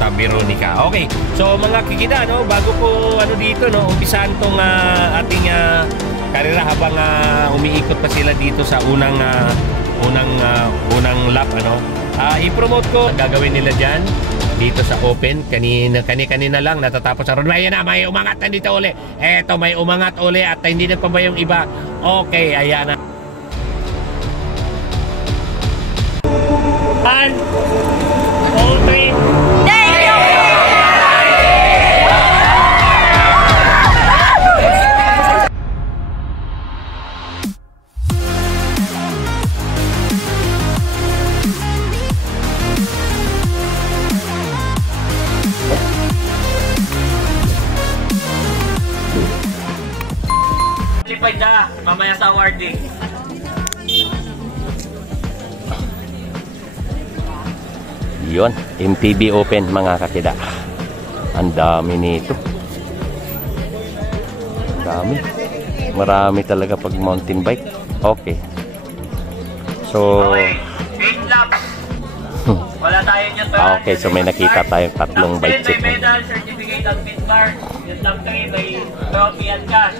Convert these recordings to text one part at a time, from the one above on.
Santa Veronica. Okay, so mga kikida, no, bago po ano dito, no, umpisahan tong ating karera habang umiikot pa sila dito sa unang lap, ano. I-promote ko gagawin nila diyan dito sa open. Kanina lang natatapos sa round. Ayan na, may umangat na dito uli. Eto, may umangat uli at hindi na pa ba yung iba. Okay, ayan na. 1, 2, 3. Na, mamaya sa awarding. Yun, MTB Open mga kakida. Ang dami nito. Ang dami. Marami talaga pag mountain bike. Okay. So, okay. 8 laps. Wala tayo nyo to. Okay, so may nakita tayong tatlong bike check. May medal, certificate at pin bar. Yung top 3 may trophy at cash.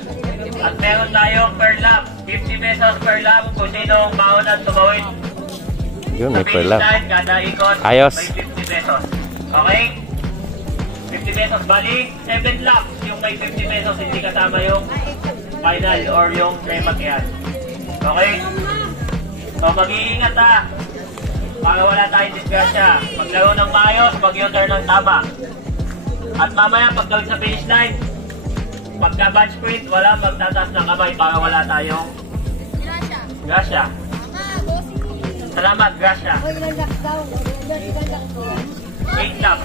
At meron tayong per lap, 50 pesos per lap kung sinong maunang tumawid. Yun, may per lap. Kada ikot, ayos. May 50 pesos. Okay? 50 pesos. Bali, 7 laps yung may 50 pesos. Hindi kasama yung final or yung rematyan. Okay? So, mag-iingat para wala tayong disgrasya. Maglaro ng maayos, mag-u-turn ng tama. At mamaya, pagdawid sa finish line, pagka-batch sprint, wala magtataas ng kamay para wala tayong grasya. Salamat, grasya. 8 laps.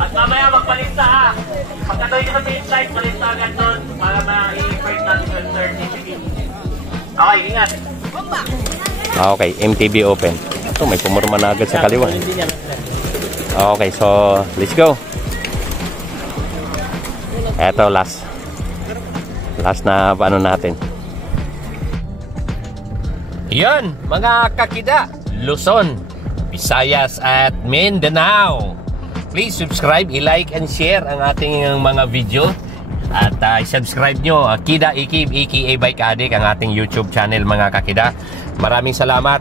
At mamaya magpalinta pagkatuloy nyo sa finish line, palinta agad doon para ma-i-break natin yung certificate. Okay, ingat. Okay, MTB Open. Ito, may pumurma na agad sa kaliwa. Okay, so let's go. Eto, last na ano natin. Yan, mga kakida, Luzon, Visayas at Mindanao. Please subscribe, i-like and share ang ating mga video. At i-subscribe nyo, Kida Ikib, aka Bike Addict, ang ating YouTube channel mga kakida. Maraming salamat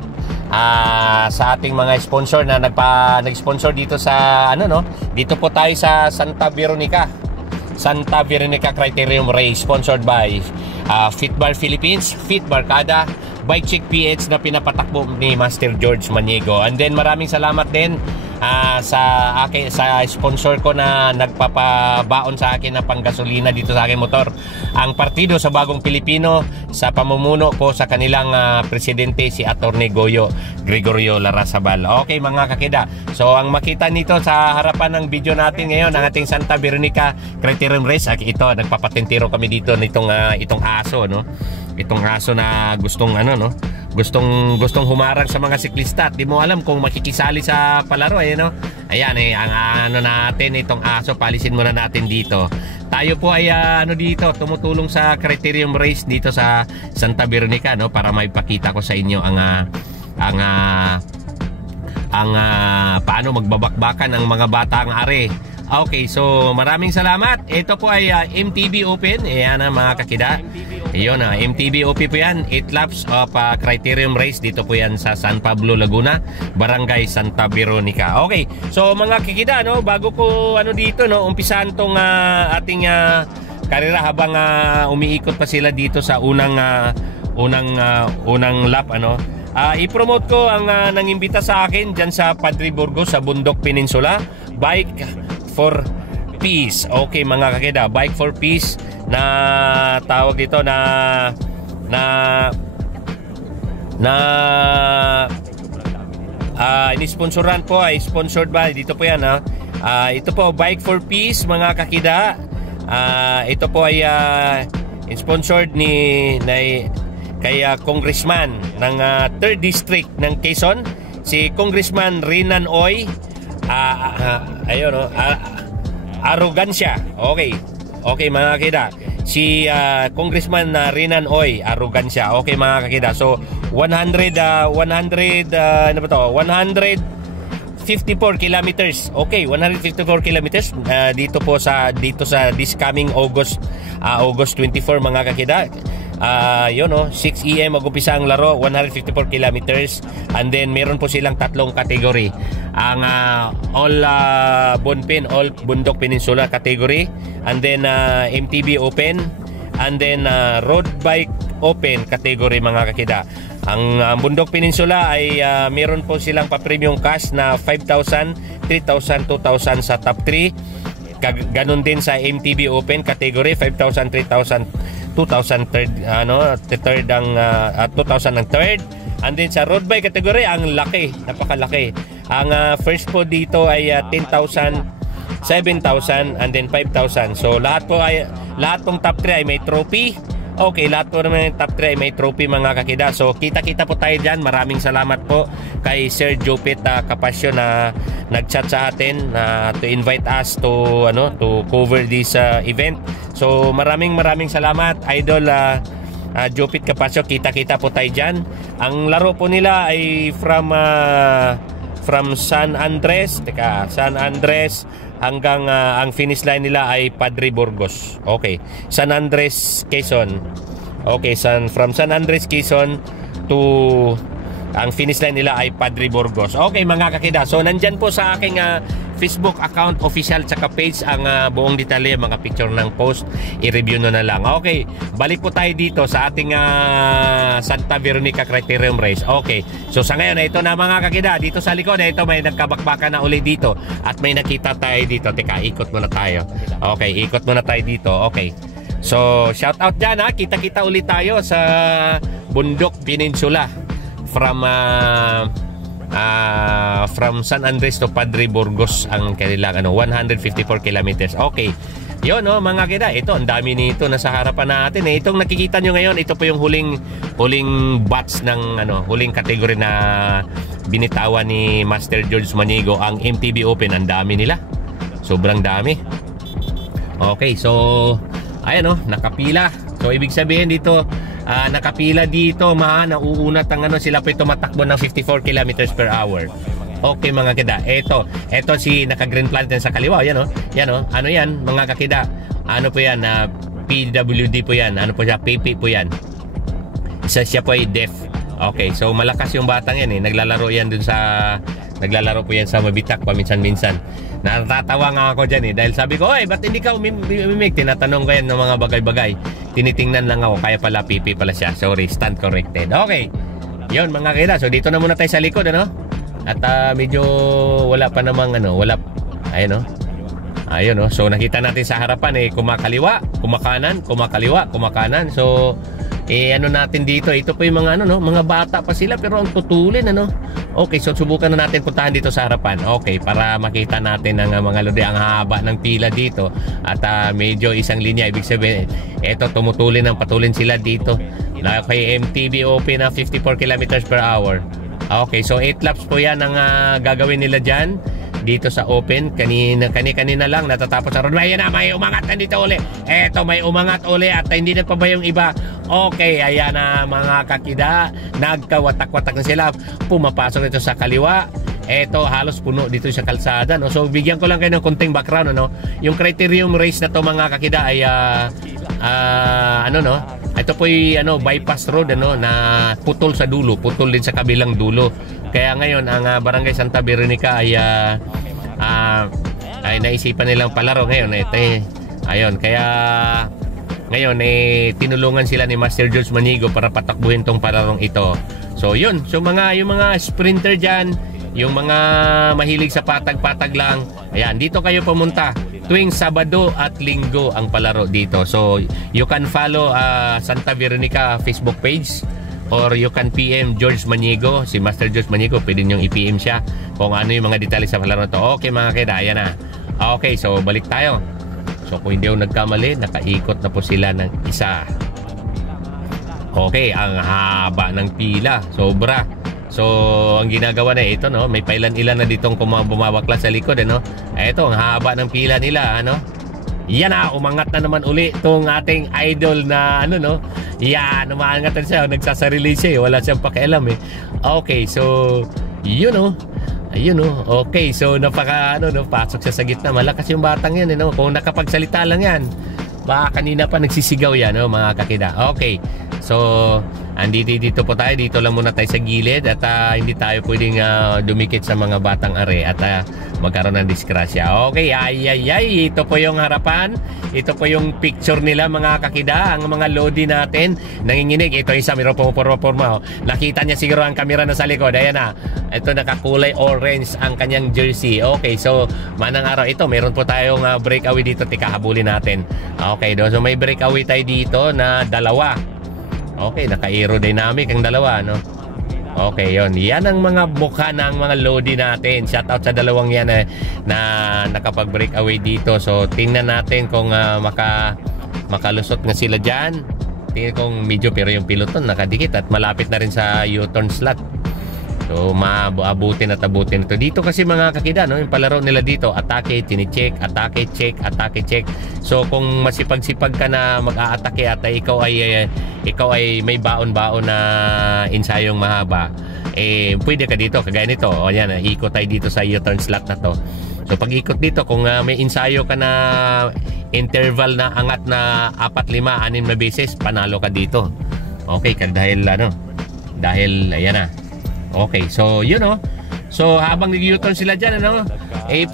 sa ating mga sponsor na nag-sponsor dito sa dito po tayo sa Santa Veronica Criterium Race, sponsored by Fitbar Philippines, Fit Barkada, Bike Check PH na pinapatakbo ni Master George Maniego. And then maraming salamat din sa sponsor ko na nagpapabaon sa akin ng panggasolina dito sa aking motor, ang Partido sa Bagong Pilipino, sa pamumuno po sa kanilang presidente si Attorney Gregorio Larrazabal. Okay mga kakida, so ang makita nito sa harapan ng video natin ngayon, ang ating Santa Veronica Criterium Race, ito nagpapatentero kami dito nitong itong aso, no? Itong aso na gustong gustong humarang sa mga siklista at di mo alam kung makikisali sa palaro, no? Ayan ang natin, itong aso, palisin muna natin dito. Tayo po ay dito tumutulong sa Criterium Race dito sa Santa Veronica, no, para maipakita ko sa inyo ang paano magbabakbakan ang mga batang are. Okay, so maraming salamat. Ito po ay MTB Open. Ayan mga kakida. Ayun, MTB Open po yan. 8 laps of Criterium Race. Dito po yan sa San Pablo, Laguna, Barangay Santa Veronica. Okay, so mga kakida, no, bago ko dito, no, umpisahan tong ating karera habang umiikot pa sila dito sa unang lap, i-promote ko ang nangimbita sa akin dyan sa Padre Burgos sa Bundok Peninsula, Bike for Peace. Okay mga kakida, Bike for Peace na tawag dito na ini-sponsoran po, ay sponsored by dito po yan ito po, Bike for Peace mga kakida. Ito po ay sponsored kay congressman ng 3rd District ng Quezon, si Congressman Renan Oy. Arrogancia. Okay mga kakida, si Congressman Renan Oy Arrogancia. Okay mga kakida, so 100 154 kilometers. Okay, 154 kilometers dito sa this coming August 24 mga kakida. Yun 6 AM mag-umpisa ang laro, 154 kilometers, and then meron po silang tatlong category. Ang all Bonpin, all Bundok Peninsula category, and then MTB Open, and then Road Bike Open category mga kakida. Ang Bundok Peninsula ay meron po silang pa-premium cash na 5,000, 3,000, 2,000 sa top 3. Ganon din sa MTB Open category, 5,000, 3,000, 2,000 third, third ang 2,000 ang third. And then sa road bike category, ang laki, napakalaki. Ang first po dito ay 10,000, 7,000, and then 5,000. So lahat pong top 3 ay may trophy. Okay, lahat po naman yung top 3 ay may trophy mga kakida. So kita-kita po tayo dyan. Maraming salamat po kay Sir Jopit Capasio na nag-chat sa atin to invite us to cover this event. So maraming salamat Idol Jopit Capasio. Kita-kita po tayo dyan. Ang laro po nila ay from San Andres. San Andres hanggang ang finish line nila ay Padre Burgos. Okay, San Andres, Quezon. Okay, from San Andres, Quezon to ang finish line nila ay Padre Burgos. Okay mga kakida, so nandyan po sa aking Facebook account official tsaka page ang buong detalye, mga picture ng post, i-review na lang. Okay, balik po tayo dito sa ating Santa Veronica Criterium Race. Okay, so sa ngayon ito na mga kakida, dito sa likod ito may nagkabakbakan na uli dito at may nakita tayo dito. Teka, ikot muna tayo. Okay, ikot muna tayo dito. Okay, so shout out dyan kita-kita ulit tayo sa Bundok Peninsula from San Andres to Padre Burgos ang kanilang 154 kilometers. Okay, yun mga kida, ito ang dami nito na sa harapan natin itong nakikita nyo ngayon, ito po yung huling batch ng huling category na binitawan ni Master George Maniego, ang MTB Open. Ang dami nila, sobrang dami. Okay, so ayan nakapila. So ibig sabihin dito nakapila dito nauunat ang sila po ito matakbo ng 54 kilometers per hour. Okay mga kida, ito si naka-green plant sa kaliwa, yan ano yan mga kakida, ano po yan, PWD po yan, ano po siya, PP po yan, siya po ay deaf. Okay, so malakas yung batang yan naglalaro po yan sa Mabitak paminsan-minsan. Natatawa nga ako dyan dahil sabi ko, ba't hindi ka umimik? Tinatanong ko yan ng mga bagay-bagay. Tinitingnan lang ako, kaya pala pipi pala siya. Sorry, stand corrected. Okay, yun mga kida. So dito na muna tayo sa likod at medyo wala pa namang ayun so nakita natin sa harapan kumakaliwa, kumakanan, kumakaliwa, kumakanan. So natin dito, ito po yung mga mga bata pa sila pero ang tutulin Okay, so subukan na natin puntahan dito sa harapan. Okay, para makita natin ang mga lodi, ang haba ng pila dito at medyo isang linya, ibig sabihin ito tumutulin ng patulin sila dito kay MTB Open na 54 kilometers per hour. Okay, so 8 laps po yan ang gagawin nila dyan dito sa Open. Kanina lang natatapos sa road. Ayan na, may umangat na dito uli. Eto, may umangat uli at hindi na pa ba yung iba. Okay, ayan na mga kakida, nagkawatak-watak na sila, pumapasok ito sa kaliwa. Eto, halos puno dito sa kalsada So bigyan ko lang kayo ng konting background Yung Criterium Race na to mga kakida ay ito po yung bypass road na putol sa dulo, putol din sa kabilang dulo. Kaya ngayon ang Barangay Santa Veronica ay naisipan nilang palaro ngayon ayun, kaya ngayon tinulungan sila ni Master George Maniego para patakbuhin tong palarong ito. So yun, so yung mga sprinter dyan, yung mga mahilig sa patag-patag lang, ayan, dito kayo pumunta tuwing Sabado at Linggo ang palaro dito. So you can follow Santa Veronica Facebook page, or you can PM George Maniego, si Master George Maniego, pwede nyo i-PM siya kung ano yung mga detalye sa palaro to. Okay mga kida, ayan na. Okay, so balik tayo. So kung hindi ako nagkamali, nakaikot na po sila ng isa. Okay, ang haba ng pila, sobra. So ang ginagawa na ito may pailan-ilan na ditong bumabakla sa likod Ito, ang haba ng pila nila Yan umangat na naman uli tong ating idol na yan, umangat na siya, nagsasarili siya wala siyang pakialam Okay, so yun Ayun oh. Okay, so napaka pasok siya sa gitna. Malakas yung batang yan, Kung nakapagsalita lang yan, baka kanina pa nagsisigaw yan, mga kakida. Okay. So, dito po tayo. Dito lang muna tayo sa gilid at hindi tayo pwedeng dumikit sa mga batang are at magkaroon ng disgrasya. Okay, ay. Ito po yung harapan. Ito po yung picture nila, mga kakida. Ang mga lodi natin. Nanginginig. Ito isa, mayroon pumuporma. Nakita niya siguro ang kamera na sa likod. Ayan na. Ito nakakulay orange ang kanyang jersey. Okay, so manang araw ito. Meron po tayong breakaway dito. Tika, habulin natin. Okay, so may breakaway tayo dito na dalawa. Okay, naka-aerodynamic ang dalawa, Okay, yon. Yan ang mga mukha ng mga lodi natin. Shoutout sa dalawang yan na nakapag-breakaway dito. So, tingnan natin kung makalusot nga sila dyan. Tingnan kung medyo, pero yung piloton nakadikit at malapit na rin sa U-turn slot. So, maabutin at abutin ito. Dito kasi mga kakida, yung palaro nila dito, atake, tinicheck, atake, check, atake, check. So, kung masipag-sipag ka na mag-aatake at ikaw ay may baon-baon na ensayong mahaba, pwede ka dito, kagaya nito. O yan, ikot tayo dito sa U-turn slot na to. So, pag ikot dito, kung may ensayo ka na interval na angat na 4, 5, 6 na beses, panalo ka dito. Okay, dahil ayan na. Okay, so So habang nag-U-turn sila dyan,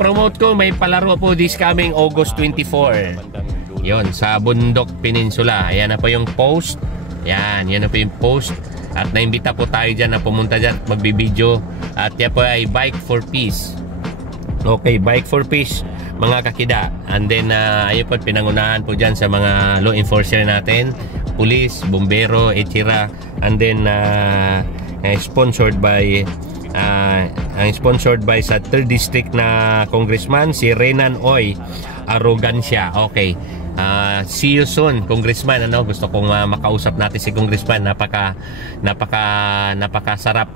promote ko, may palaro po this coming August 24. Yon, sa Bundok Peninsula. Ayan na po yung post. Yan na po yung post. At naimbita po tayo dyan na pumunta dyan, magbibideo. At yan po ay Bike for Peace. Okay, Bike for Peace, mga kakida. And then, ayun po, pinangunahan po dyan sa mga law enforcer natin. Police, bombero, etira. And then, sponsored by sa 3rd district na congressman, si Renan Oy Arrogancia. Okay, see you soon, Congressman. Gusto kong makausap natin si Congressman. Napakasarap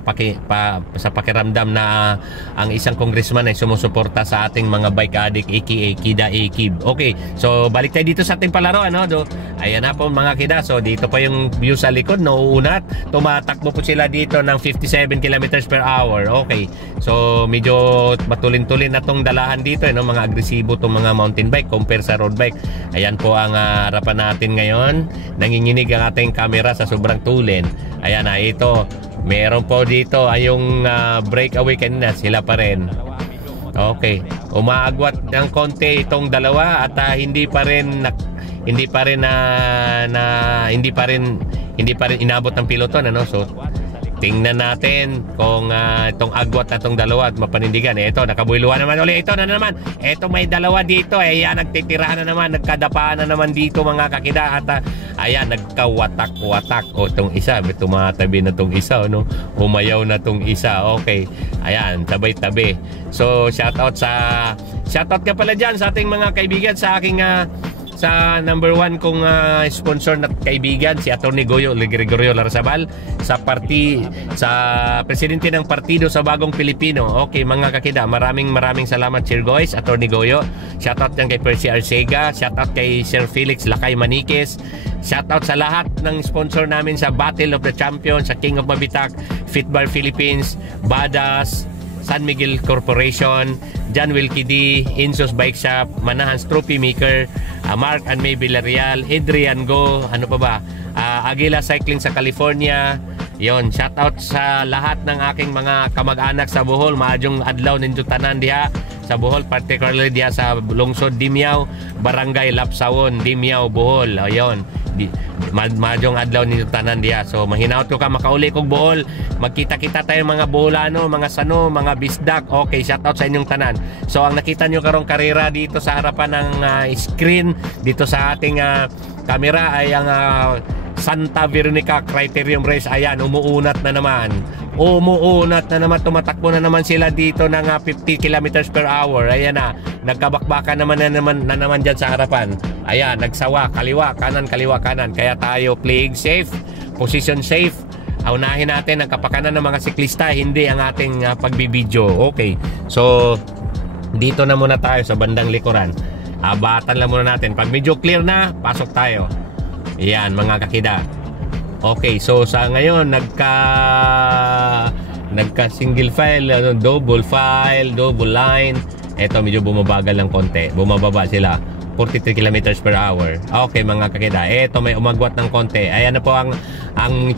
sa pakiramdam na ang isang congressman ay sumusuporta sa ating mga bike addict, aka Kida Akib. Okay, so balik tayo dito sa ating palaro. Ayan na po mga kida. So dito pa yung view sa likod, nauunat. Tumatakbo po sila dito ng 57 kilometers per hour. Okay, so medyo matulin-tulin na tong dalahan dito, mga agresibo tong mga mountain bike compare sa road bike. Ayan po ang harapan natin ngayon. Nanginginig ang ating camera sa sobrang tulin. Ayan na, ito. Meron po dito ay yung breakaway kanina. Sila pa rin. Okay. Umaagwat ng konti itong dalawa at hindi pa rin inabot ng piloton. So, tingnan natin kung itong agwat na itong dalawa at mapanindigan. Ito, nakabuyluhan naman ulit. Ito na naman. Ito, may dalawa dito. Ayan, nagtitirahan na naman. Nagkadapaan na naman dito, mga kakida. At ayan, nagkawatak-watak. O, itong isa. Tumatabi na itong isa. Umayaw na itong isa. Okay. Ayan, tabay-tabi. So, shoutout ka pala dyan sa ating mga kaibigan, sa aking sa number 1 kong sponsor na kaibigan, si Atty. Goyo Gregorio Larzabal, sa presidente ng Partido sa Bagong Pilipino. Okay, mga kakida, maraming salamat, Sir Goys, Atty. Goyo. Shoutout yan kay Percy Arcega, shoutout kay Sir Felix Lakay Maniquez, shoutout sa lahat ng sponsor namin sa Battle of the Champions, sa King of Mabitak, Fitbar Philippines, Badas, San Miguel Corporation, John Wilkie D, Insos Bike Shop, Manahans Trophy Maker, Mark and May Villarreal, Adrian Go, Aguila Cycling sa California. Yon, shoutout sa lahat ng aking mga kamag-anak sa Bohol. Maadjong adlaw ninyo tanan diha sa Bohol, particularly diha sa Lungsod Dimyaw, Barangay Lapsawon, Dimyaw, Bohol. Ayon, maadjong adlaw ninyo tanan diha. So mahinaot ko ka makauli kog Bohol. Magkita-kita tayo mga Boholano, mga Sano, mga Bisdak. Okay, shoutout sa inyong tanan. So ang nakita nyo karong karera dito sa harapan ng screen dito sa ating camera ay ang Santa Veronica Criterium Race. Ayan, umuunat na naman. Tumatakbo na naman sila dito ng 50 kilometers per hour. Ayan na, nagkabakbakan na naman dyan sa harapan. Ayan, nagsawa, kaliwa, kanan. Kaya tayo playing safe, position safe. Unahin natin ang kapakanan ng mga siklista, hindi ang ating pagbibideo. Okay, so dito na muna tayo sa bandang likuran. Abatan lang muna natin. Pag medyo clear na, pasok tayo. Ayan, mga kakida. Okay, so sa ngayon nagka-single file, double file, double line. Ito medyo bumabagal ng konti. Bumababa sila. 43 kilometers per hour. Okay mga kakida, ito may umagwat ng konti. Ayan na po ang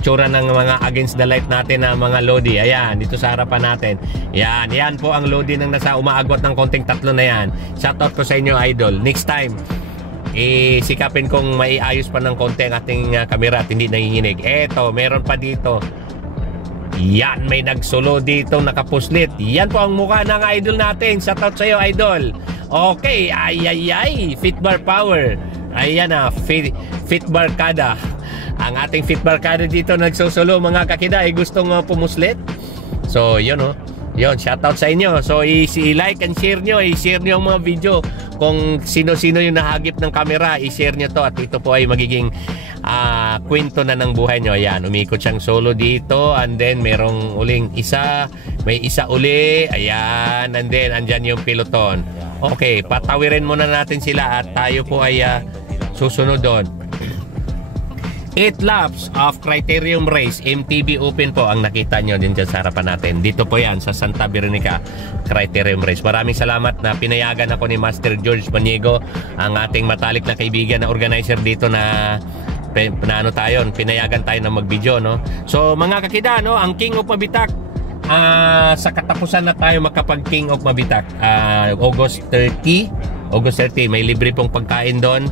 tsura ng mga against the light natin na mga Lodi. Ayan, dito sa harapan natin. Yan po ang Lodi ng nasa umaagwat ng konting tatlo na yan. Shoutout ko sa inyo, idol. Next time, sikapin kong maiayos pa ng konti ang ating camera at hindi nanginginig. Eto, meron pa dito. Yan, may nagsulo dito, nakapuslit. Yan po ang mukha ng idol natin. Shoutout sa iyo, idol. Okay, Fitbar Power. Ayan na, Fitbar Kada. Ang ating Fitbar Kada dito nagsusulo mga kakida ay gustong pumuslit. So, yun yun, shoutout sa inyo. So, i-like and share nyo. I-share nyo ang mga video. Kung sino-sino yung nahagip ng camera, i-share nyo to. At ito po ay magiging kwento na ng buhay nyo. Ayan, umikot siyang solo dito. And then, merong uling isa. May isa uli. Ayan. And then, andyan yung peloton. Okay, patawirin muna natin sila. At tayo po ay susunod doon. 8 laps of Criterium Race MTB Open po ang nakita nyo din dyan sa harapan natin. Dito po yan sa Santa Veronica Criterium Race. Maraming salamat na pinayagan ako ni Master George Maniego, ang ating matalik na kaibigan na organizer dito na pinayagan tayo na mag-video, no? So mga kakida, no, ang King of Mabitak, sa katapusan na tayo makapag King of Mabitak, August 30 may libre pong pagkain doon.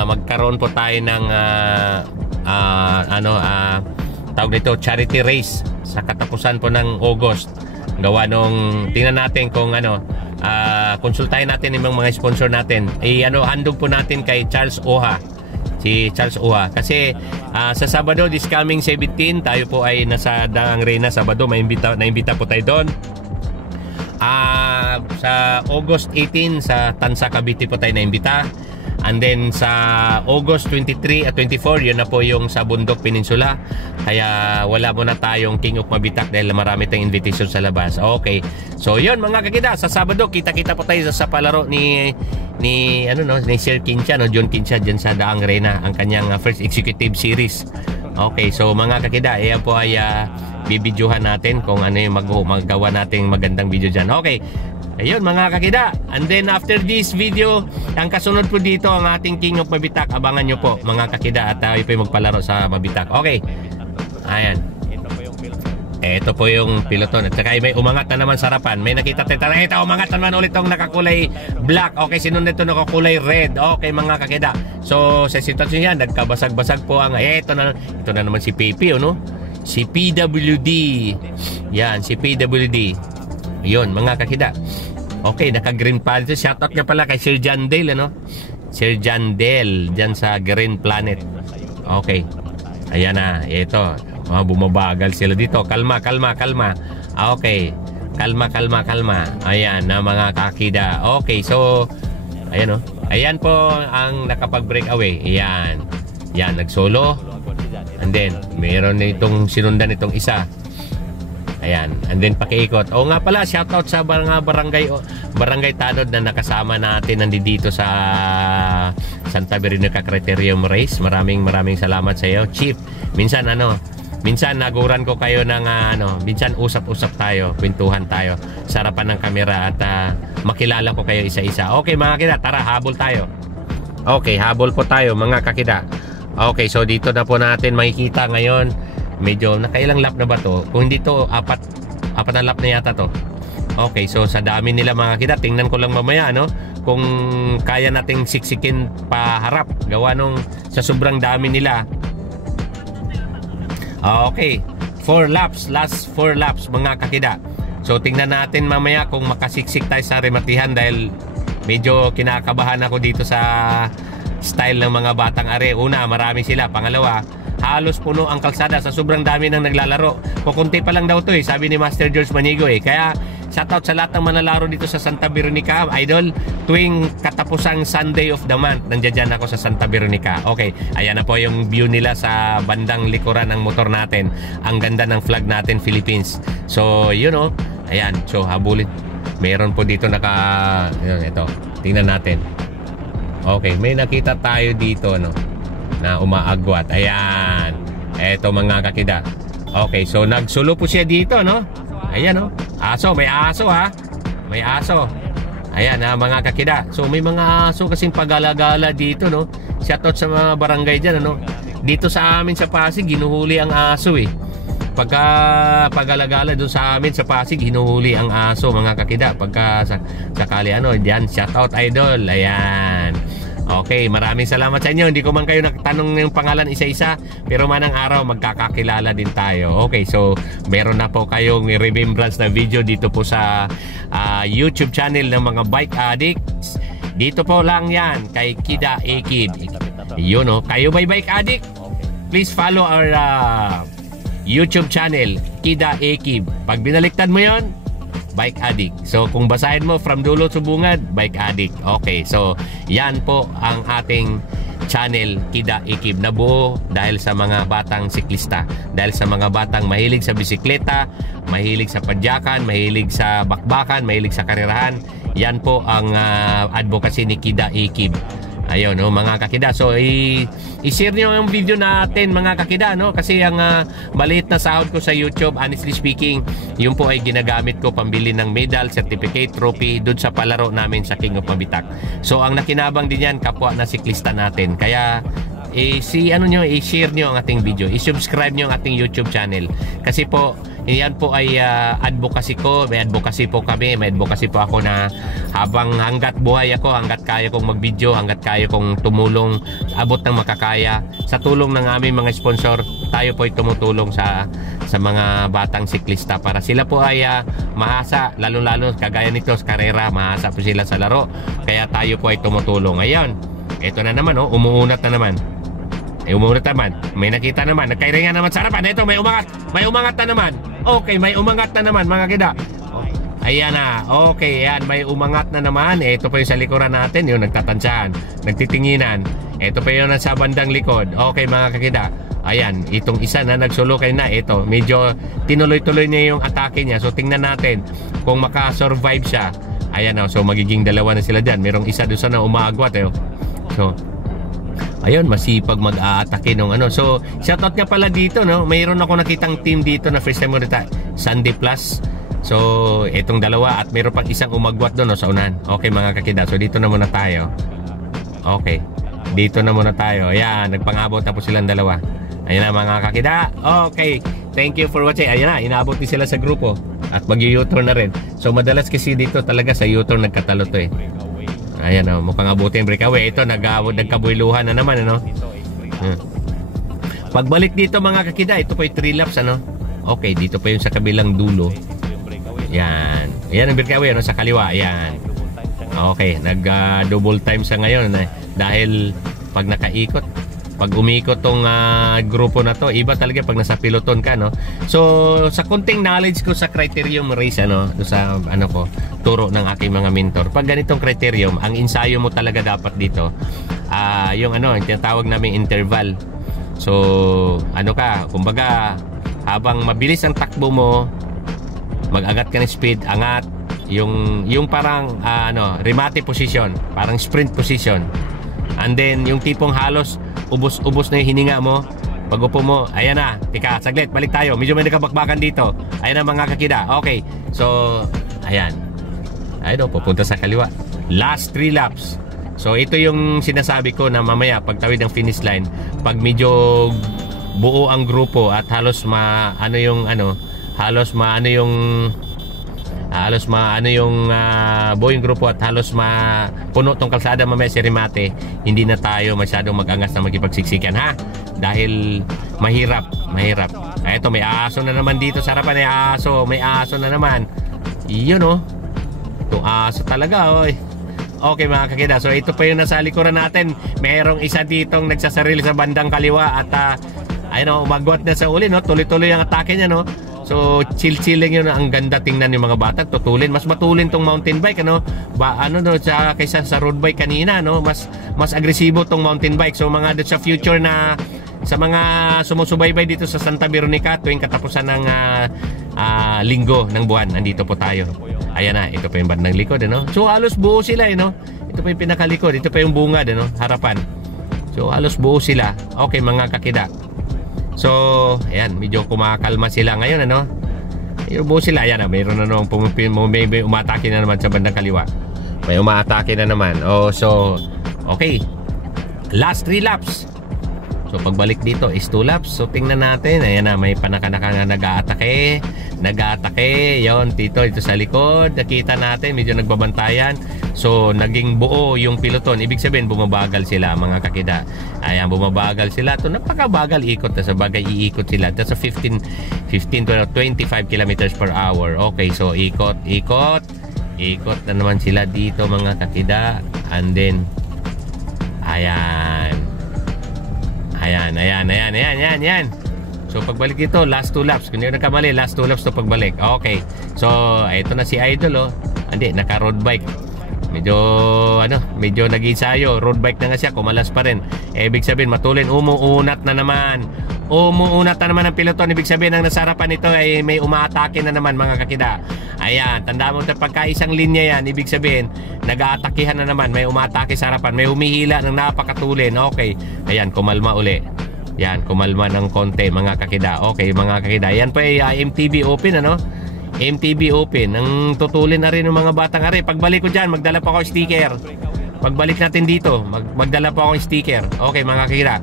Magkaroon po tayo ng tawag nito, charity race sa katapusan po ng August. Gawa nung tingnan natin kung konsultahin natin yung mga sponsor natin. Handog po natin kay Charles Oha. Si Charles Oha kasi sa Sabado, this coming 17, tayo po ay nasa Daang Reyna. Sabado, naimbita po tayo doon. Sa August 18 sa Tansa Cavite po tayo naimbita. And then sa August 23 at 24, yun na po yung sa Bundok Peninsula. Kaya wala mo na tayong King of Mabitak dahil marami tayong invitation sa labas. Okay. So yun mga kakida, sa Sabado kita-kita po tayo sa palaro ni Sir Kincha, John Kincha dyan sa Daang Reyna, ang kanyang first executive series. Okay, so mga kakida, ayan po ay bibidyohan natin kung ano yung magawa nating magandang video dyan. Okay. Ayun mga kakida. And then after this video, ang kasunod po dito ang ating King of Mabitak. Abangan nyo po mga kakida at tayo po yung magpalaro sa Mabitak. Okay. Ayan. Ito po yung piloton. At saka may umangat na naman sa harapan. May nakita tayo. Ito umangat na naman ulit itong nakakulay black. Okay, sinunod ito nakakulay red. Okay mga kakida. So sa sitwasyon yan, nagkabasag-basag po ang ito na naman si PP, no? Si PWD. Yan, si PWD. Yun mga kakida. Okay, naka-green planet. Shoutout nga pala kay Sir John Dale, Sir John Dale, dyan sa Green Planet. Okay. Ayan na, ito. Bumabagal sila dito. Kalma. Okay. Kalma. Ayan na mga kakida. Okay, so, ayan Ayan po ang nakapag-break away. Ayan. Yan, nag-solo. And then, mayroon itong sinundan itong isa. Ayan, and then pakiikot. O nga pala, shoutout sa mga barangay Tanod na nakasama natin nandito sa Santa Veronica Criterium Race. Maraming salamat sa iyo, Chief. Minsan naguran ko kayo ng minsan usap-usap tayo, kwentuhan tayo sa harapan ng kamera at makilala ko kayo isa-isa. Okay mga kakida, tara habol tayo. Okay, habol po tayo mga kakida. Okay, so dito na po natin makikita ngayon. Medyo nakailang lap na ba to? Kung hindi to, apat na lap na yata to. Okay, so sa dami nila mga kita, tingnan ko lang mamaya, kung kaya nating siksikin pa harap. Gawa nung sa sobrang dami nila. Okay, 4 laps, last 4 laps mga kakida. So tingnan natin mamaya kung makasiksik tayo sa rematihan dahil medyo kinakabahan ako dito sa style ng mga batang are. Una, marami sila. Pangalawa, halos puno ang kalsada sa sobrang dami ng naglalaro. Kukunti pa lang daw to sabi ni Master George Maniego Kaya shoutout sa lahat ng manlalaro dito sa Santa Veronica, idol. Tuwing katapusang Sunday of the month, nandiyan ako sa Santa Veronica. Okay, ayan na po yung view nila sa bandang likuran ng motor natin. Ang ganda ng flag natin, Philippines. So, ayan, so habulin. Meron po dito ito, tingnan natin. Okay, may nakita tayo dito, na umaagwat. Ayan. Eto mga kakida. Okay, so nagsulo po siya dito, no? Ayan, no? Aso, may aso ha. May aso. Ayan ha, mga kakida. So may mga aso kasing pagala-gala dito, no? Shoutout sa mga barangay dyan, ano? Dito sa amin sa Pasig, ginuhuli ang aso eh. Pagka pagala-gala doon sa amin sa Pasig, hinuhuli ang aso, mga kakida. Pagka sakali ano, diyan, shoutout idol. Ayan. Okay, maraming salamat sa inyo. Hindi ko man kayo nagtanong ng pangalan isa-isa, pero manang araw magkakakilala din tayo. Okay, so meron na po kayong remembrance na video dito po sa YouTube channel ng mga bike addicts. Dito po lang yan kay Kida Ekid. Yun, no? Kayo ba'y bike addict? Please follow our YouTube channel, Kida Ekid. Pag binaliktad mo yon, bike addict. So kung basahin mo from dulo to bungad, bike addict. Okay, so yan po ang ating channel, Kida Ekid, nabuo dahil sa mga batang siklista, dahil sa mga batang mahilig sa bisikleta, mahilig sa padyakan, mahilig sa bakbakan, mahilig sa karerahan. Yan po ang advocacy ni Kida Ekid. Ayun, no, mga kakida. So i-share niyo yung video natin, mga kakida, no? Kasi ang maliit na sahod ko sa YouTube, honestly speaking, yun po ay ginagamit ko pambili ng medal, certificate, trophy doon sa palaro namin sa King of Mabitak. So ang nakinabang din yan, kapwa na siklista natin. Kaya i-share niyo ang ating video, i-subscribe niyo ang ating YouTube channel. Kasi po yan po ay advocacy ko, may advocacy po kami, may advocacy po ako na hanggat buhay ako, hanggat kaya kong mag-video, hanggat kaya kong tumulong, abot ng makakaya. Sa tulong ng aming mga sponsor, tayo po ay tumutulong sa mga batang siklista para sila po ay mahasa, lalo-lalo kagaya nito sa karera, mahasa po sila sa laro. Kaya tayo po ay tumutulong. Ngayon, ito na naman, oh, umuunat na naman. Umuunat naman. May nakita naman. Nagkairingan naman sa harapan. Ito, may umangat. May umangat na naman. Okay, may umangat na naman, mga kida. Ayan na. Okay, ayan. May umangat na naman. Ito pa yung sa likuran natin. Yung nagtatansyahan. Nagtitinginan. Ito pa yung nasa bandang likod. Okay, mga kakida. Ayan. Itong isa na nagsulukay na. Ito. Medyo tinuloy-tuloy niya yung atake niya. So, tingnan natin kung makasurvive siya. Ayan na. So, magiging dalawa na sila dyan. Merong isa doon na umaagwat. So, ayun, masipag mag-aatake nung ano. So, shoutout nga pala dito, no? Mayroon ako nakitang team dito na first time mo nita, Sunday Plus. So, itong dalawa at mayroon pang isang umagwat doon, no, sa unahan. Okay, mga kakida. So, dito na muna tayo. Okay. Dito na muna tayo. Ayan, nagpangabot na po silang dalawa. Ayan na, mga kakida. Okay. Thank you for watching. Ayan na, inaabot din sila sa grupo. At mag-U-turn na rin. So, madalas kasi dito talaga sa U-turn nagkatalo to eh. Ayan, oh, mukhang abutin breakaway. Ito, nagkabuiluhan na naman, ano? Pagbalik dito, mga kakida, ito po yung 3 laps, ano? Okay, dito pa yung sa kabilang dulo. Yan. Ayan ang breakaway, ano? Sa kaliwa, yan. Okay, nag-double time sa ngayon. Dahil pag nakaikot, pag umikot tong grupo na to, iba talaga pag nasa peloton ka, no? So, sa kunting knowledge ko sa criterium race, ano, sa ano ko, turo ng aking mga mentor. Pag ganitong criterium, ang ensayo mo talaga dapat dito, yung ano, yung tinatawag namin interval. So, ano ka, kumbaga, habang mabilis ang takbo mo, mag-agat ka ng speed, angat, yung parang, remate position, parang sprint position. And then, yung tipong halos, ubos na yung hininga mo. Pag upo mo, ayan na, tika, saglit, balik tayo. Medyo may nakabakbakan dito. Ayan na, mga kakida. Okay, so, ayan. Ayun, pupunta sa kaliwa. Last 3 laps. So, ito yung sinasabi ko na mamaya, pagtawid ng finish line, pag medyo buo ang grupo at halos buong grupo at halos puno tong kalsada mamaya si remate, hindi na tayo masyadong mag-angas na magipagsiksikan, ha? Dahil mahirap. Ito, may aso na naman dito sa harapan. May aso na naman. Yun, oh. Itong aso talaga, oy. Okay, mga kakida. So, ito pa yung nasa likuran natin. Merong isa ditong nagsasarili sa bandang kaliwa at umagwat na sa uli, no? Tuloy-tuloy ang atake niya, no? So, chill-chilling yun. Ang ganda tingnan yung mga bata. Tutulin. Mas matulin tong mountain bike, ano? Kaysa sa road bike kanina, no? Mas agresibo tong mountain bike. So, mga sa future na sa mga sumusubaybay dito sa Santa Veronica tuwing katapusan ng linggo ng buwan, nandito po tayo. Ayan na, ito pa yung bandang likod, ano? So, halos buo sila, no? Ito pa yung pinakalikod. Ito pa yung bungad, ano? Harapan. So, halos buo sila. Okay, mga kakida. So, ayan, medyo kumakalma sila ngayon, ano? Iubo sila, ayan, mayroon na naman may umatake na naman sa bandang kaliwa. May umatake na naman. Oh, so, okay. Last 3 laps. So pagbalik dito is 2 laps. So tingnan natin, ayan na, may panakanaka nga nag-aatake. Yon, ito sa likod. Nakita natin, medyo nagbabantayan. So naging buo yung peloton. Ibig sabihin bumabagal sila, mga kakida. Ayan, bumabagal sila. To napakabagal ikot na, sa bagay iikot sila. That's a 15 to 25 kilometers per hour. Okay, so ikot na naman sila dito, mga kakida. And then ayan. So pagbalik dito, last 2 laps. Kung hindi nagkamali, last 2 laps to pagbalik. Okay. So ito na si Idol, oh. Hindi, naka road bike. Medyo nag-ensayo. Road bike na nga siya, kumalas pa rin. Ibig sabihin, matulin, umuunat na naman ang peloton. Ibig sabihin, ang nasarapan nito ay may umaatake na naman, mga kakida. Ayan, tanda mo, pagka isang linya yan, ibig sabihin, nag-aatakihan na naman, may umaatake sa harapan, may humihila ng napakatulin. Okay, ayan, kumalma uli. Yan, kumalma ng konti, mga kakida. Okay, mga kakida, yan pa ay MTB Open, ano? MTB Open. Ang tutulin na rin ng mga batang are. Pagbalik ko dyan, magdala pa ako sticker. Pagbalik natin dito, magdala pa ako sticker. Okay, mga kakida,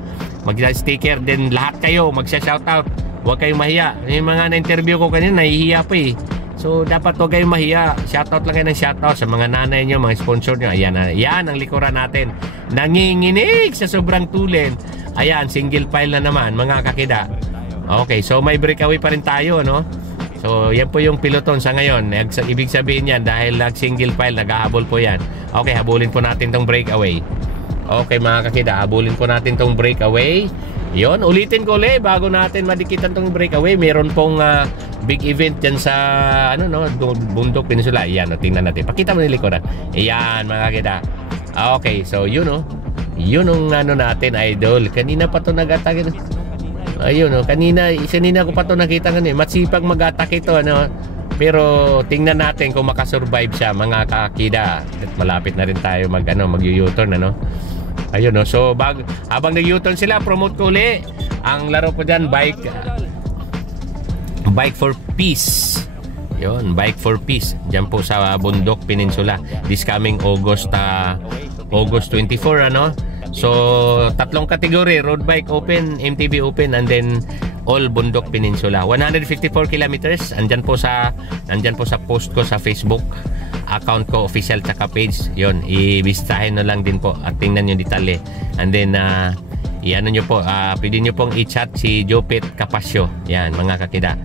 magdala sticker. Then lahat kayo magsha-shoutout. Huwag kayong mahiya. Yung mga na-interview ko kanina, nahihiya pa eh. So dapat huwag kayong mahiya. Shoutout lang kayo ng shoutout sa mga nanay nyo, mga sponsor nyo. Ayan, yan ang likuran natin. Nanginginig sa sobrang tulin. Ayan, single file na naman, mga kakida. Okay, so may breakaway pa rin tayo, no? So yan po yung peloton sa ngayon. Ibig sabihin yan, dahil single file, naghahabol po yan. Okay, habulin po natin tong breakaway. Okay, mga kakida, habulin po natin tong breakaway. Yon, ulitin ko ulit bago natin madikitan tong breakaway. Meron pong big event dyan sa Bundok Peninsula. Ayan, tingnan natin. Pakita mo yung likuran. Ayan, mga kakida. Okay, so yun, yun ang natin, Idol. Kanina pa to nag-atake. Ayun, kanina ko pa to nakita ngayon. Matsipag mag-atake ito, ano. Pero tingnan natin kung makasurvive siya, mga kakida. At malapit na rin tayo mag-U-turn, ano. Ayun, no. So habang nag-U-turn sila, promote ko uli ang laro ko dyan, Bike for Peace. Yun, Bike for Peace. Diyan po sa Bundok Peninsula. This coming August 24, ano. So, 3 kategory, road bike open, MTB open, and then all Bundok Peninsula. 154 kilometers. Andyan po sa post ko sa Facebook account ko, official tsaka page. Yon, i-bistahin na lang din po at tingnan yung detalye. And then i-ano nyo po, pwede nyo pong i-chat si Jopet Capasio. Yan, mga kakida.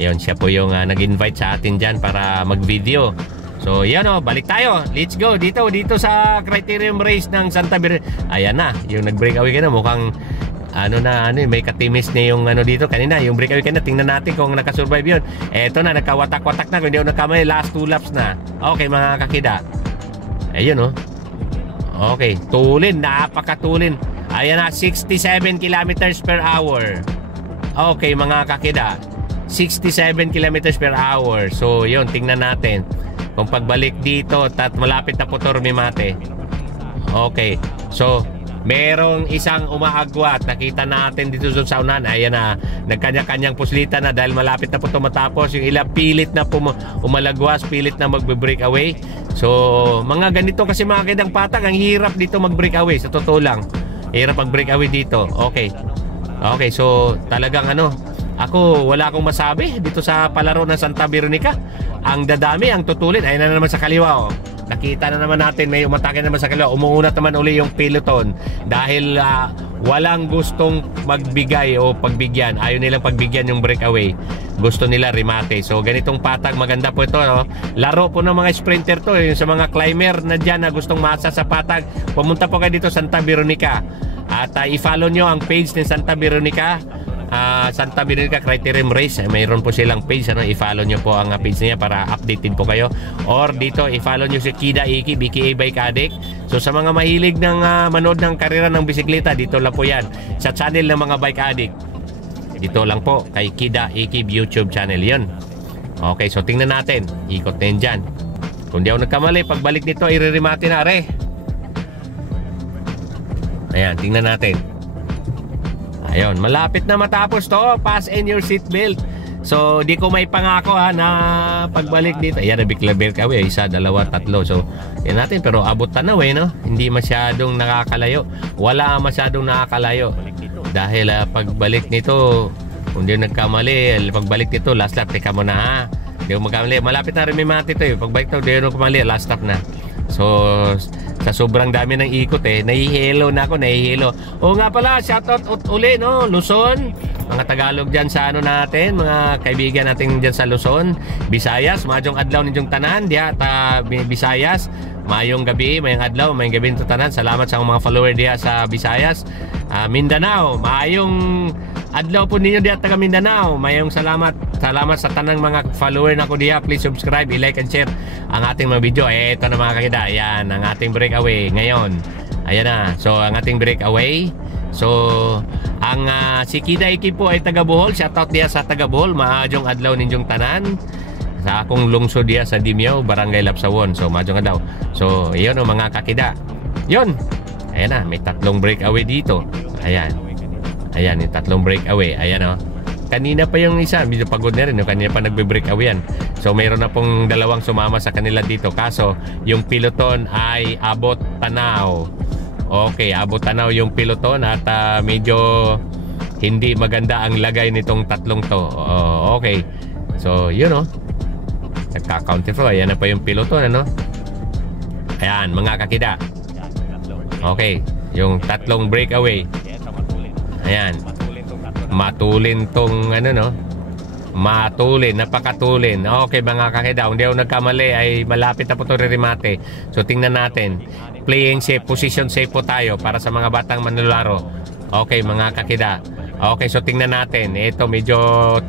Yon, siya po yung nag-invite sa atin dyan para mag-video. So yan, balik tayo. Let's go dito sa criterium race ng Santa Bernardo. Ayan na, yung nag-breakaway ka na, mukhang may katimis na yung dito kanina, yung breakaway ka na. Tingnan natin kung nakasurvive yun. Eto na, nagkawatak-watak na. Kung hindi ako nagkamali, last 2 laps na. Okay, mga kakida. Ayun, okay, tulin, napakatulin. Ayan na, 67 kilometers per hour. Okay, mga kakida, 67 kilometers per hour. So yun, tingnan natin kung pagbalik dito, malapit na po Tormimate. Okay, so merong isang umaagwat. Nakita natin dito sa unahan. Ayan na, nagkanya-kanyang puslita na dahil malapit na po matapos. Yung ilang pilit na umalagwas, pilit na mag-break away. So mga ganito kasi mga kidang patag, ang hirap dito mag-break away. Sa totoo lang, hirap mag-break away dito. Okay, so talagang ako wala akong masabi dito sa palaro ng Santa Veronica. Ang dadami, ang tutulin. Ayun na naman sa kaliwa, nakita na naman natin, may umatake naman sa kaliwa. Umuunat naman uli yung peloton dahil walang gustong magbigay o pagbigyan. Ayaw nilang pagbigyan yung breakaway. Gusto nila remate. So ganitong patag, maganda po ito, laro po ng mga sprinter to, yung sa mga climber na dyan na gustong maasa sa patag. Pumunta po kayo dito Santa Veronica at i-follow nyo ang page ng Santa Veronica. Santa Veronica Criterium Race, mayroon po silang page, i-follow nyo po ang page niya para updated po kayo. Or dito, i-follow nyo si Kida Iki, BKA Bike Addict. So sa mga mahilig ng manood ng karera ng bisikleta, dito lang po yan sa channel ng mga Bike Addict. Dito lang po kay Kida Iki YouTube channel yun. Okay, so tingnan natin, ikot na yun dyan. Kung di ako nagkamali, pagbalik nito, iriremate na, are. Ayan, tingnan natin. Ayun, malapit na matapos to. Fasten your seatbelt. So, di ko may pangako ha na pagbalik dito. Ayan, nabikla-break away. 1, 2, 3. So, yan natin. Pero abot tanaw eh, no? Hindi masyadong nakakalayo. Wala masyadong nakakalayo. Dahil pagbalik nito, kung di nagkamali, pagbalik nito, last lap, teka mo na ha. Di ko magkamali. Malapit na rin may mati ito eh. Pagbalik nito, di ko kumali, last lap na. So, sa sobrang dami ng ikot eh, nahihilo na ako, nahihilo. O nga pala, shoutout uli, no? Luzon, mga Tagalog dyan sa ano natin, mga kaibigan natin dyan sa Luzon, Visayas, maayong adlaw ninyong tanan, diya, Visayas, mayong gabi, mayong adlaw, mayong gabi nito tanan. Salamat sa mga follower diya sa Visayas. Mindanao, mayong adlaw po ninyo diya taga Mindanao, mayong salamat sa tanang mga follower na ko diya. Please subscribe, i-like and share ang ating mga video. Ito na mga kakida, ayan ang ating breakaway ngayon. Ayan na, so ang ating breakaway. So ang si Kida Iki po ay taga Bohol. Shoutout diya sa taga Bohol, maayong adlaw ninyong tanan. Sa akong lungsod diya sa Dimyaw, Barangay Lapsawon. So maayong adlaw. So iyon o mga kakida, yun. Ayan na, may 3 breakaway dito. Ayan. Ayan, yung 3 breakaway. Ayan o. Kanina pa yung isa, medyo pagod na rin. Kanina pa nagbe-breakaway yan. So mayroon na pong 2 sumama sa kanila dito. Kaso, yung piloton ay abot tanaw. Okay, abot tanaw yung piloton. At medyo hindi maganda ang lagay nitong 3 to. Okay. So, yun o. Nagka-counter flow. Ayan na pa yung piloton, ano? Ayan, mga kakida. Okay, yung 3 breakaway. Ayan. Matulin tong ano no. Matulin, napakatulin. Okay mga kakida, hindi ako nagkamali ay malapit na po ito rimate. So tingnan natin. Playing safe, position safe po tayo para sa mga batang manlalaro. Okay mga kakida. Okay, so tingnan natin. Ito medyo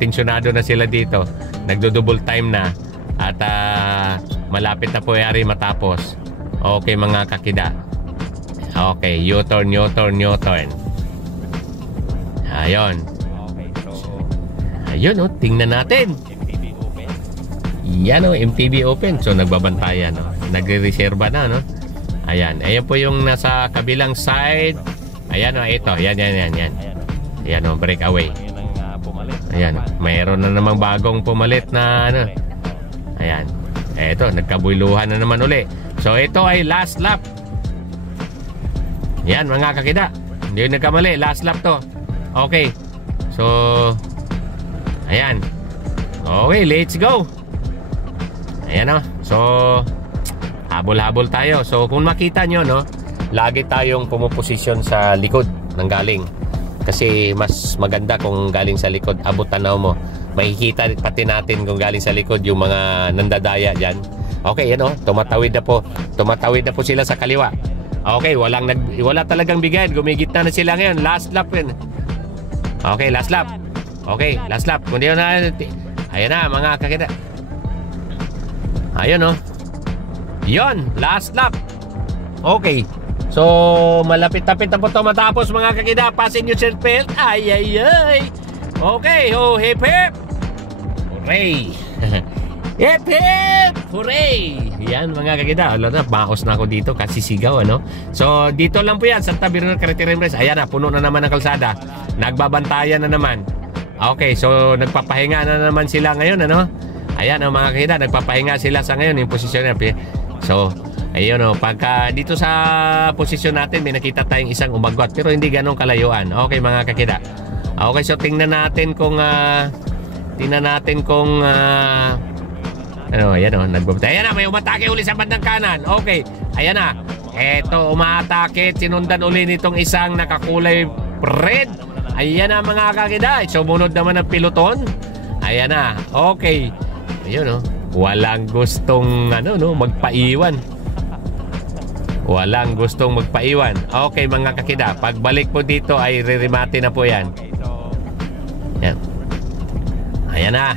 tensyonado na sila dito. Nagdo-double time na. At malapit na po yari matapos. Okay mga kakida. Okay, U-turn, U-turn, U-turn. Ayun. Ayun o, tingnan natin. Yan o, MTB open. So nagbabantayan o. Nagre-reserva na no. Ayan, ayan po yung nasa kabilang side. Ayan o, ito. Yan. Ayan o, breakaway. Ayan, mayroon na namang bagong pumalit na ano. Ayan. Eto, nagkabuyluhan na naman uli. So ito ay last lap. Yan mga kakida. Hindi yung nagkamali, last lap to. Okay. So ayan. Okay, let's go. Ayan o. So habol-habol tayo. So kung makita nyo no, lagi tayong pumuposisyon sa likod ng galing. Kasi mas maganda kung galing sa likod, abot tanaw mo. Makikita pati natin kung galing sa likod yung mga nandadaya dyan. Okay, yan o. Tumatawid na po. Tumatawid na po sila sa kaliwa. Okay, wala talagang bigayan. Gumigitna na sila ngayon. Last lap yun. Okay, last lap. Okay, last lap. Kung di na, ayan na mga kakita. Ayun o. Yun, last lap. Okay. So, malapit-lapit na po ito matapos mga kakita. Passing your seatbelt. Ay. Okay, ho, hip hip. Hooray. Hip hip. Hooray. Yan mga kakita. Alam na, baos na ako dito kasi sigaw ano. So, dito lang po yan sa Tabirno Carretera Empress. Ayan na, puno na naman ang kalsada. Nagbabantayan na naman. Okay, so nagpapahinga na naman sila ngayon ano. Ayan ang mga kakita, nagpapahinga sila sa ngayon yung posisyon na. So, ayun o, pagka dito sa posisyon natin may nakita tayong isang umagot pero hindi ganong kalayuan. Okay mga kakita. Okay, so tingnan natin kung ano, ayan o, nagbabantay. Ayan na, may umatake uli sa bandang kanan. Okay, ayan na. Eto, umatake, sinundan uli nitong isang nakakulay red. Ayan na mga kakida. Sumunod naman ang piloton. Ayan na, okay. Ayun o, walang gustong magpaiwan. Walang gustong magpaiwan. Okay mga kakida, pagbalik po dito ay ririmati na po yan. Yan. Ayan na.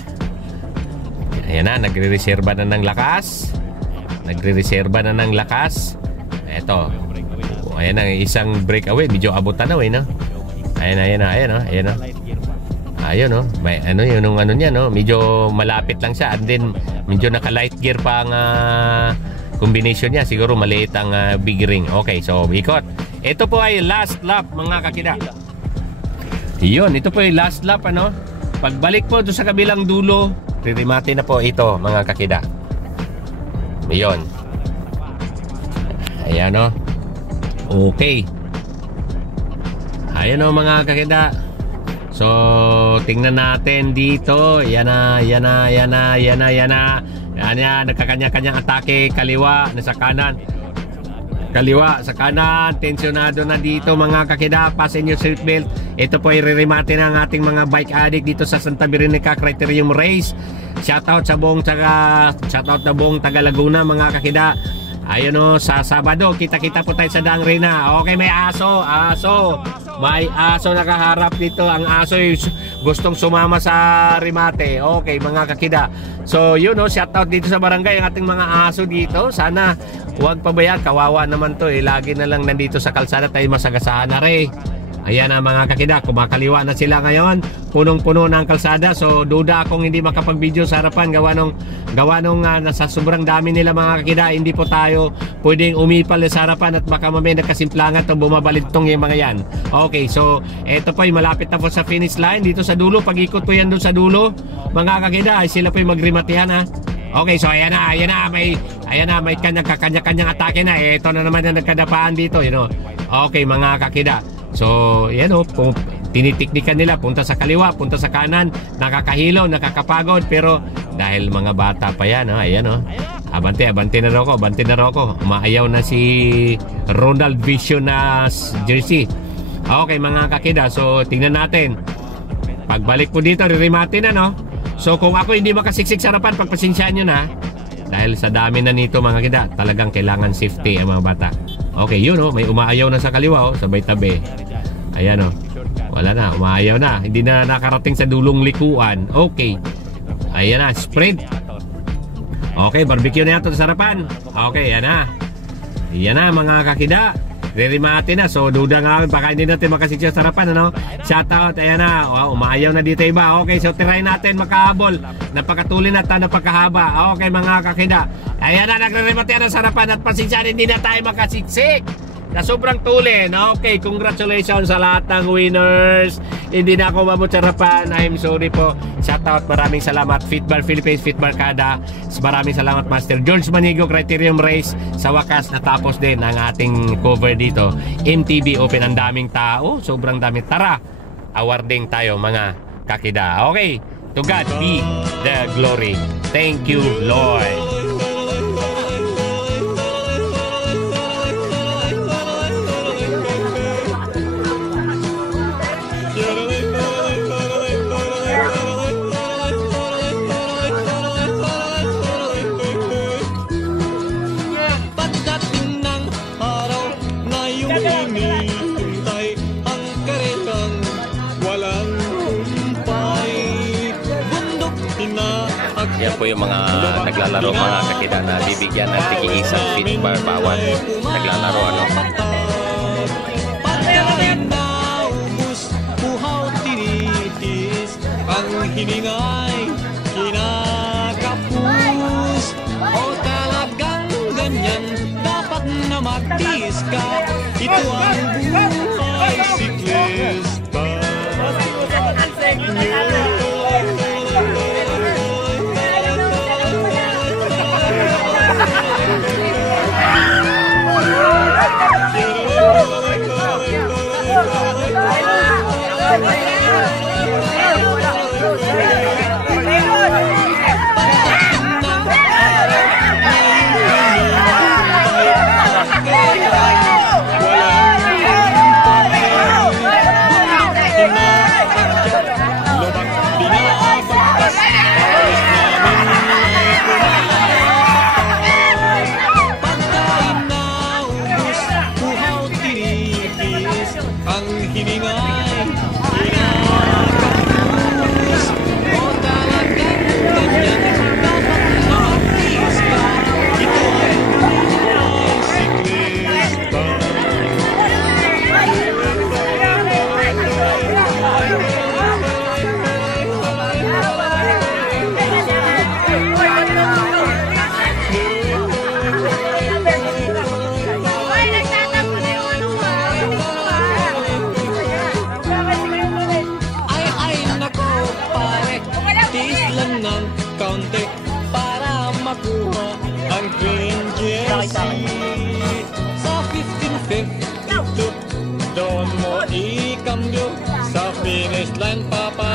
Ayan na, nagre-reserva na ng lakas. Nagre-reserva na ng lakas. Eto. Ayan na, isang breakaway. Medyo abutan na no? Ayan na. Ayun no. May yung niya no. Medyo malapit lang siya. And then medyo naka-light gear pa ang combination niya. Siguro maliit ang big ring. Okay, so ikot. Ito po ay last lap mga kakida. Yun, ito po yung last lap, ano. Pagbalik po doon sa kabilang dulo, ririmate na po ito, mga kakida. Yun. Ayan, o. Okay. Ayan, o, mga kakida. So, tingnan natin dito. Yan na. Nagkakanya-kanyang atake. Kaliwa, nasa kanan. Kaliwa, sa kanan. Tensyonado na dito, mga kakida. Fasten your seatbelt. Ito po i-remate na ang ating mga bike addict dito sa Santa Veronica Criterium Race. Shoutout sa buong taga Laguna, mga kakida. Ayun, o, sa Sabado, kita-kita po tayo sa Daang Reyna. Okay, may aso. May aso nakaharap dito. Ang aso ay gustong sumama sa remate. Okay, mga kakida. So, yun, o, shoutout dito sa barangay ang ating mga aso dito. Sana huwag pabayaan. Kawawa naman to, eh. Lagi na lang nandito sa kalsada tayo masagasaan na rin. Ayan na, mga kakida, kumakaliwa na sila ngayon. Punong-puno na ang kalsada. So duda akong hindi makapag-video sa harapan. Gawa nung nasa sobrang dami nila, mga kakida. Hindi po tayo pwedeng umipal sa harapan at baka mamaya nagkasimplangan o bumabalintong yung mga yan. Okay, so eto po, malapit na po sa finish line. Dito sa dulo, pag-ikot po yan doon sa dulo, mga kakida, ay sila po yung magrimatihan, ha. Okay, so ayan na, may kanya-kanyang atake na. Ito na naman ang nagkadapaan dito, you know. Okay, mga kakida. So, yan, o, tinitiknikan nila, punta sa kaliwa, punta sa kanan, nakakahilo, nakakapagod, pero dahil mga bata pa yan, o, ayan, o, abante na raw ko, umaayaw na si Ronald Vision na jersey. Okay, mga kakida, so tingnan natin, pagbalik po dito, ririmate na, no. So kung ako hindi makasiksik sa harapan, pagpasensyaan nyo na, dahil sa dami na nito, mga kakida, talagang kailangan safety ang mga bata. Okay, yun, o, may umaayaw na sa kaliwa, o, sabay tabi. Ayan, o, wala na, umaayaw na, hindi na nakarating sa dulong likuan. Okay, ayan na, sprint. Okay, barbecue na ito sa harapan. Okay, yan na, mga kakida, ririmate na. So duda nga, baka hindi natin makasiksik sa harapan, ano. Shoutout, ayan na, umaayaw na dito iba. Okay, so try natin makahabol. Napakatulin at napakahaba. Okay, mga kakida, ayan na, nagre-remate na sa harapan at pasensyahan, hindi na tayo makasiksik na sobrang tulin. Okay, congratulations sa lahat ng winners. Hindi na ako mabot sa harapan. I'm sorry po. Shoutout, maraming salamat Fitbar Philippines, Fitbar Kada. Maraming salamat Master George Manigo, Criterium Race. Sa wakas, natapos din ang ating cover dito. MTB Open, ang daming tao. Sobrang dami. Tara, awarding tayo, mga kakida. Okay, to God be the glory. Thank you, Lord. Yan po yung mga naglalaro, mga kakida, na bibigyan ng tig-isang Fitbar bawat naglalaro, ano. Ang hiningay kinakapus, o talagang ganyan dapat na magtiis ka. Ito ang buhay siklista. Ang hiningay Westland Papa